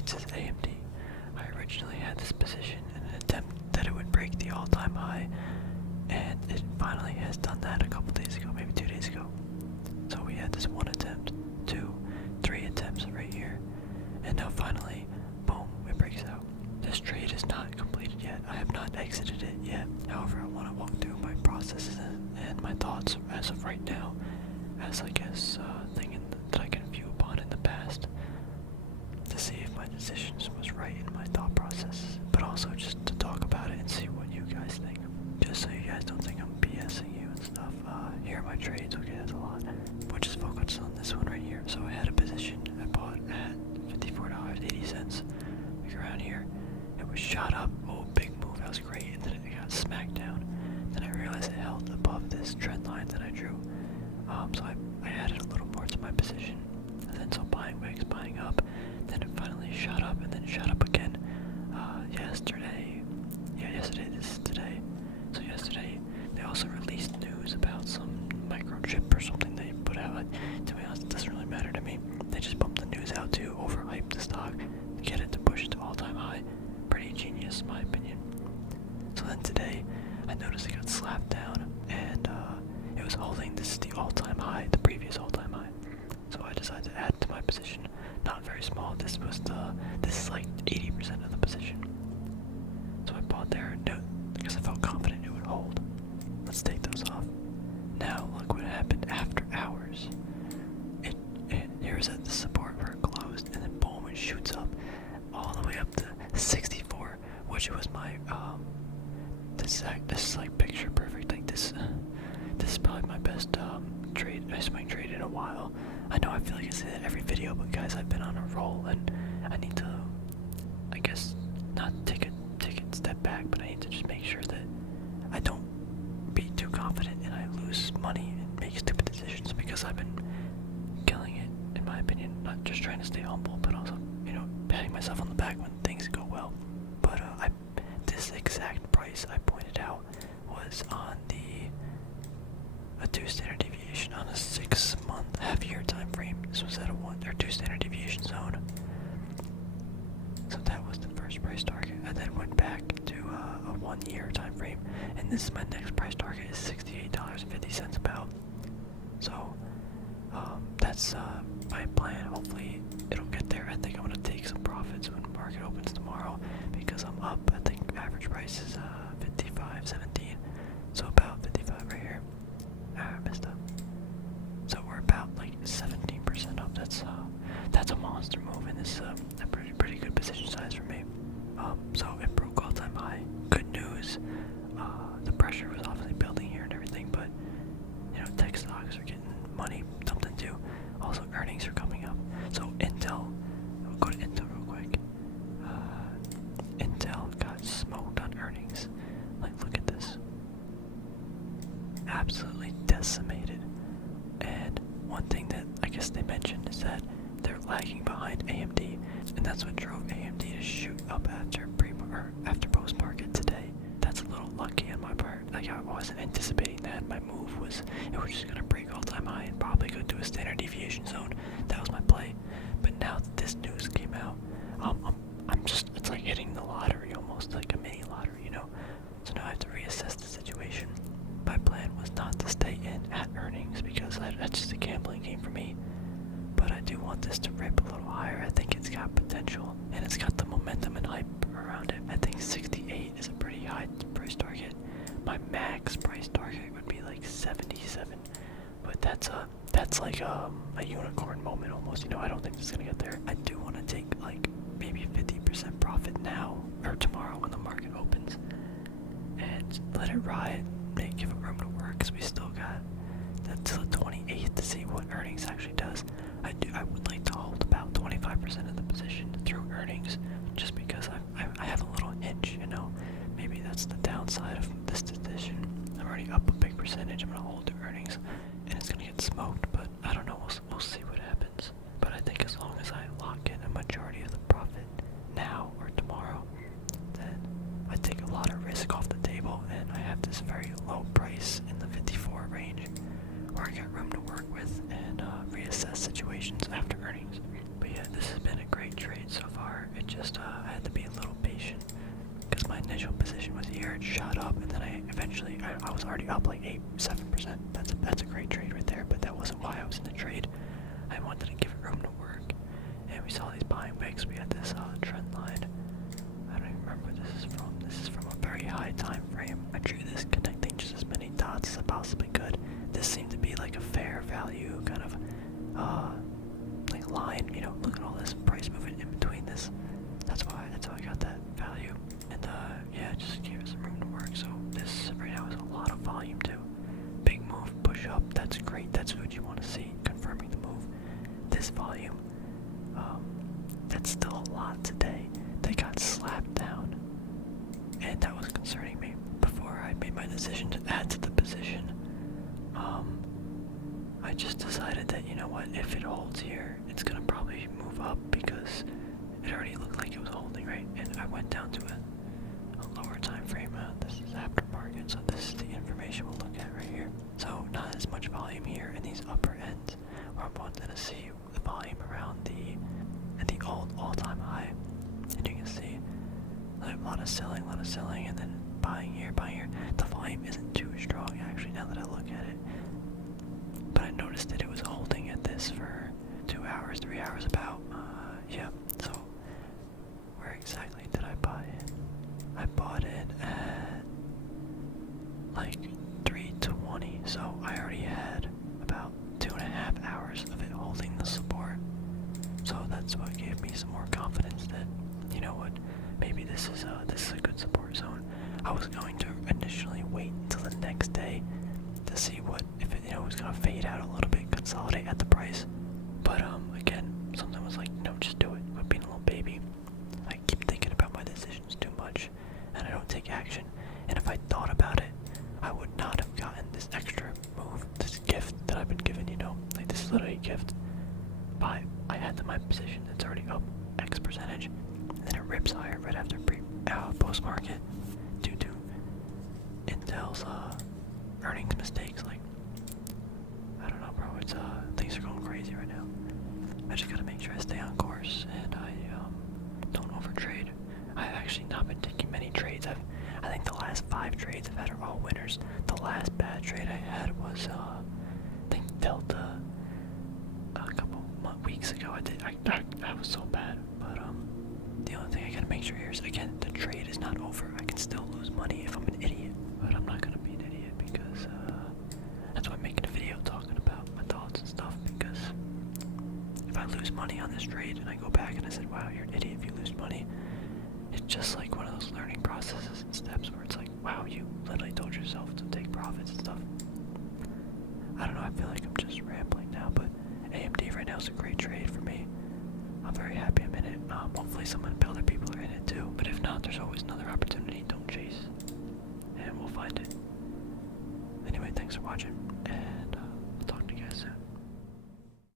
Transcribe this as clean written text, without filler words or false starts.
trades is AMD. I originally had this position in an attempt that it would break the all-time high, and it finally has done that a couple days ago, maybe 2 days ago. So we had this one attempt, 2, 3 attempts right here, and now finally, boom, it breaks out. This trade is not completed yet. I have not exited it yet. However, I want to walk through my processes and my thoughts as of right now, as I guess thing that I can view upon in the past, to see if my decisions was right in my thought process, but also just to talk about it and see what you guys think. Just so you guys don't think I'm BSing you and stuff. Here are my trades. Okay, that's a lot. We'll just focus on this one right here. So I had a position I bought at $54.80. Like around here. It was shot up. Oh, big move. That was great. And then it got smacked down. Then I realized it held above this trend line that I drew. So I added a little more to my position. And then so buying wigs, buying up. Then it finally shot up and then shot up again. Yesterday. Yeah, yesterday. This is today. So yesterday, they also released news about some microchip or something they put out. To be honest, it doesn't really matter to me. They just bumped the news out to overhype the stock, to get it to push it to all-time high. Pretty genius, in my opinion. So then today, I noticed it got slapped down, and it was holding this is the all-time high, the previous all-time high. So I decided to add to my position. Not very small. This is like 80% of the position. So I bought there because I felt confident it would hold. Let's take those off. Now look what happened after hours. Here was at the support where it closed, and then boom, it shoots up all the way up to 64, which was my this is like picture perfect. Like this is probably my best swing trade in a while. I know I feel like I say that every video, but guys, I've been on a roll, and I need to, I guess, not take a step back, but I need to just make sure that I don't be too confident and I lose money and make stupid decisions, because I've been killing it, in my opinion. Not just trying to stay humble, but also, patting myself on the back when things go well. But this exact price I pointed out was on a 2 standard deviation on a 6-month half-year time frame. This was at a 1 or 2 standard deviation zone. So that was the first price target. I then went back to a 1-year time frame, and this is my next price target is $68.50 about. So that's my plan. Hopefully it'll get there. I think I'm gonna take some profits when the market opens tomorrow, because I'm up. I think average price is 55.17, so about 55 right here. I messed up. So we're about like 17% up. That's a monster move, and it's a pretty good position size for me. So it broke all-time high. Good news. The pressure was obviously building here and everything, but tech stocks are getting money, something to. Also, earnings are coming up. So Intel, we'll go to Intel real quick. Intel got smoked on earnings. Like, look at this. Absolutely decimated. And one thing that I guess they mentioned is that they're lagging behind AMD, and that's what drove AMD to shoot up after post-market today. That's a little lucky on my part. Like, I wasn't anticipating that. My move was it was just gonna break all-time high and probably go to a standard deviation zone. That was my play. But now that this news came out, it's like hitting the lottery, almost like a mini lottery, So now I have to reassess the situation. My plan was not to stay in at earnings, because that's just a gambling game for me. But I do want this to rip a little higher. I think it's got potential, and it's got the momentum and hype around it. I think 68 is a pretty high price target. My max price target would be like 77, but that's like a unicorn moment almost. I don't think it's gonna get there. I do want to take like maybe 50% profit now or tomorrow when the market opens, and let it ride. Give it room to work, because we still got until the 28th to see what earnings actually does. I would like to hold about 25% of the position through earnings, just because I have a little hinge, Maybe that's the downside of this decision. I'm already up a big percentage. I'm gonna hold the earnings, and it's gonna get smoked. But I don't know. We'll see what happens. But I think as long as I lock in a majority of the profit now or tomorrow, then I take a lot of risk off the table, and I have this very low price in the 54 range where I got room to work with and reassess situations after earnings. But yeah, this has been a great trade so far. it shot up, and then I was already up like 7%. That's a great trade right there, but that wasn't why I was in the trade. I wanted to give it room to work, and we saw these buying wicks. We had this trend line. I don't even remember what this is from. This is from a very high time frame. I drew this connecting just as many dots as I possibly could. This seemed to be like a fair value kind of like line. You know, look at all this price movement in between this. That's how I got that value. And yeah, just gave it some room to work. So this right now is a lot of volume too. Big move, push up. That's great. That's what you want to see. Confirming the move. This volume, that's still a lot today. They got slapped down, and that was concerning me. Before I made my decision to add to the position, I just decided that, you know what, if it holds here, it's gonna probably move up because it already looked like it was holding, right? And I went down to a lower time frame. This is aftermarket, so this is the information we'll look at right here. So not as much volume here in these upper ends, where I'm wanting to see the volume around at the old all-time high. And you can see like, a lot of selling, and then buying here. The volume isn't too strong actually now that I look at it. But I noticed that it was holding at this for 2 hours, 3 hours about. Yeah, so where exactly did I buy it? I bought it at like 3:20, so I already had about 2.5 hours of it holding the support. So that's what gave me some more confidence that, you know what, maybe this is a good support zone. I was going to initially wait until the next day to see what if it was gonna fade out a little bit, consolidate at the price. But again, something was like, no, just do it. Quit being a little baby. I keep thinking about my decisions too much, and I don't take action. And if I thought about it, I would not have gotten this extra move, this gift that I've been given. Like this is literally a gift. But I had to my position that's already up X percentage, and then it rips higher right after post market due to Intel's earnings mistakes. Like, I don't know, bro. It's things are going crazy right now. I just gotta make sure I stay on course and I don't overtrade. I've actually not been taking many trades. I think the last 5 trades I've had are all winners. The last bad trade I had was I think Delta a couple weeks ago. I was so bad, but the only thing I gotta make sure here is, again, the trade is not over. I can still lose money if I'm an idiot, but I'm not gonna be an idiot because that's why I'm making a video talking about my thoughts and stuff. Because if I lose money on this trade and I go back and I said, wow, you're an idiot if you lose money, it's just like one of those learning processes and steps where it's like, wow, you literally told yourself to take profits and stuff. I don't know, I feel like I'm just rambling now, but AMD right now is a great trade for me. I'm very happy I'm in it. Hopefully some other people are in it too, but if not, there's always another opportunity. Don't chase, and we'll find it. Anyway, thanks for watching.